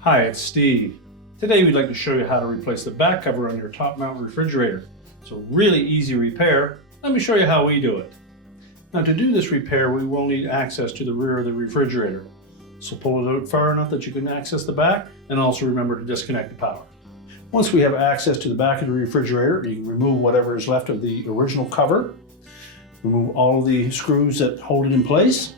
Hi, it's Steve. Today we'd like to show you how to replace the back cover on your top mount refrigerator. It's a really easy repair. Let me show you how we do it. Now to do this repair, we will need access to the rear of the refrigerator. So pull it out far enough that you can access the back, and also remember to disconnect the power. Once we have access to the back of the refrigerator, you can remove whatever is left of the original cover. Remove all of the screws that hold it in place.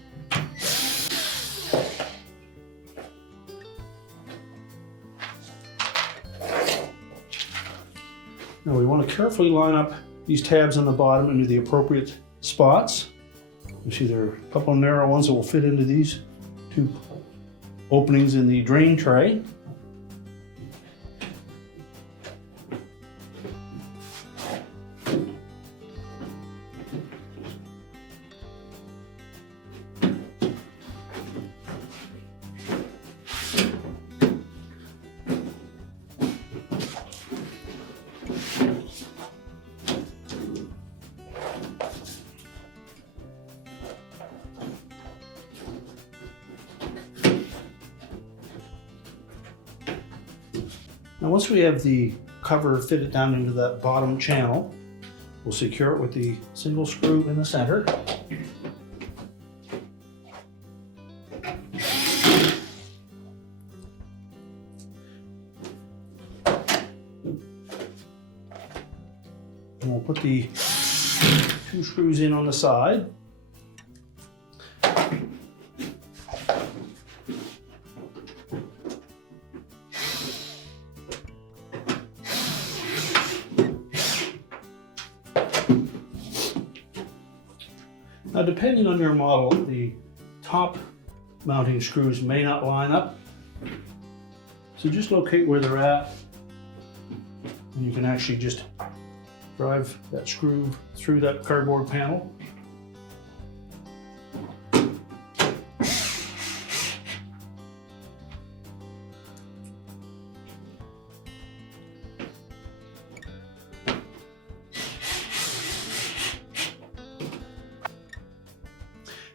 Now we want to carefully line up these tabs on the bottom into the appropriate spots. You see there are a couple of narrow ones that will fit into these two openings in the drain tray. Now once we have the cover fitted down into that bottom channel, we'll secure it with the single screw in the center. And we'll put the two screws in on the side. Now, depending on your model, the top mounting screws may not line up. So just locate where they're at, and you can actually just drive that screw through that cardboard panel.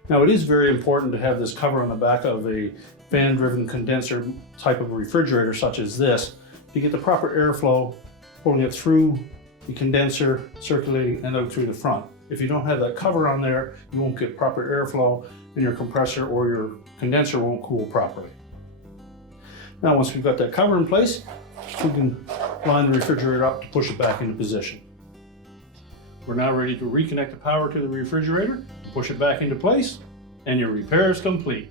Now it is very important to have this cover on the back of a fan-driven condenser type of refrigerator such as this to get the proper airflow, pulling it through the condenser, circulating and out through the front. If you don't have that cover on there, you won't get proper airflow and your compressor or your condenser won't cool properly. Now once we've got that cover in place, we can line the refrigerator up to push it back into position. We're now ready to reconnect the power to the refrigerator, push it back into place, and your repair is complete.